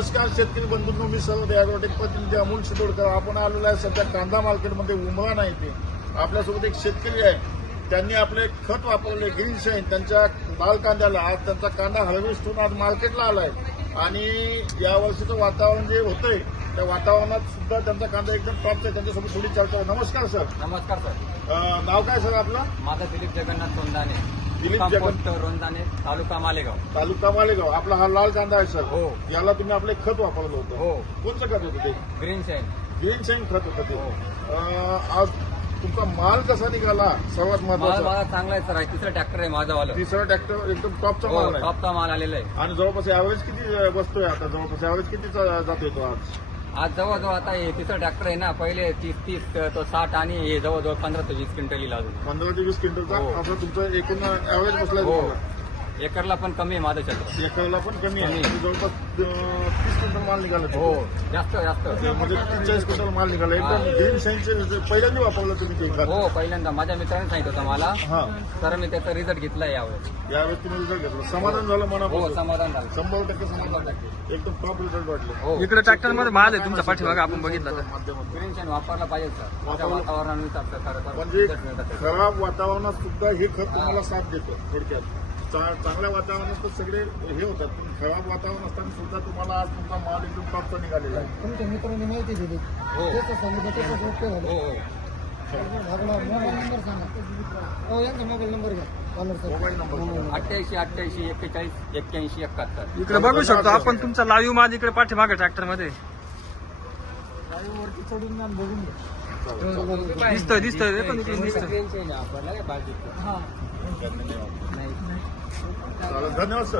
नमस्कार शेतकरी बंधूंनो, मी सर्व ॲग्रोटेक प्रतिनिधी अमोल शितोडकर. आपण आलेलो आहे सध्या कांदा मार्केटमध्ये. उमरा नाही ते आपल्यासोबत एक शेतकरी आहे. त्यांनी आपले खत वापरले ग्रीन शाईन त्यांच्या लाल कांद्याला. आज त्यांचा कांदा हार्वेस्टहून आज मार्केटला आलाय आणि या वर्षीचं वातावरण जे होतंय त्या वातावरणात सुद्धा त्यांचा कांदा एकदम टॉपचा आहे. त्यांच्यासोबत थोडी चर्चा आहे. नमस्कार सर. नमस्कार सर. नाव काय सर आपलं? माझा दिलीप जगन्नाथ रोंदाणे, दिलीप जगन्नाथ रोंदाणे, तालुका मालेगाव. तालुका मालेगाव. आपला हा लाल कांदा आहे सर. हो. याला तुम्ही आपले खत वापरलं होतं. हो. कोणतं खत होतं ते? Green shine. ग्रीन शाईन खत होतं ते. हो. आज तुमचा माल कसा निघाला? सर्वात माल महत्वाचा मला चांगला आहे सर. तिसरं ट्रॅक्टर आहे माझावालं. तिसरा ट्रॅक्टर एकदम टॉपचा हो, माल आहे. टॉपचा माल आलेला आहे. आणि जवळपास ऍव्हरेज किती बसतोय आता? जवळपास ऍव्हरेज किती जातोय तो आज? आज जवळजवळ आता हे तिसरं ट्रॅक्टर आहे ना. पहिले 30 तो 60 आणि हे जवळजवळ 15 ते 20 क्विंटल येईल अजून. 15 ते 20 क्विंटलचा हो. असं तुमचं एकूण ऍव्हरेज बसलाय हो. तुम्हाला. एकरला पण कमी आहे माझं क्षेत्र. एकरला पण कमी आहे. कमी. म्हणजे जवळपास 30 क्विंटल माल निघाला. हो, जास्त जास्त. म्हणजे 40 क्विंटल माल निघाला. एकदम ग्रीन शाईनचे पहिल्यांदा वापरलं तुम्ही ते खत? हो, पहिल्यांदा माझ्या मित्राने सांगितलं होतं मला, हा. तर मी त्याचा रिझल्ट घेतलाय यावेळेस. यावेळेस तुम्ही रिझल्ट घेतला, समाधान झालं हो, मनापासून? समाधान झालं. 100% समाधान. एकदम टॉप रिझल्ट वाटले. हो. इकडे ट्रॅक्टर मध्ये माल आहे तुमचा पाठीमागा आपण बघितला तर. माध्यमातून ग्रीन शाईन वापरला पाहिजे सर. माझ्या वातावरणानुसार खरं म्हणजे result मिळतात. खराब वातावरणात सुद्धा हे खत तुम्हाला साथ देतं थोडक्यात. चांगल्या वातावरणात तर सगळे हे होतात, पण खराब वातावरण असताना सुद्धा तुम्हाला आज तुमचा माल एकदम टॉपचा निघालेला आहे. तुमच्या मित्रांनी माहिती दिली. हो. त्याचं सांगितलं त्याचं ओके झालं. हो, हो. आपला मोबाईल नंबर सांगा. हो, यांचा मोबाईल नंबर घ्या. कॉलरचा मोबाईल नंबर 88 88 41 81 71. इकडे बघू शकतो आपण तुमचा लाईव्ह माल इकडे पाठीमागे ट्रॅक्टर मध्ये वरती चढून जाऊन बघून घ्या. दिसतोय ते पण इकडे दिसतोय. ग्रीन शाईन आहे आपल्याला काय बाजू. हा. नाही. धन्यवाद सर.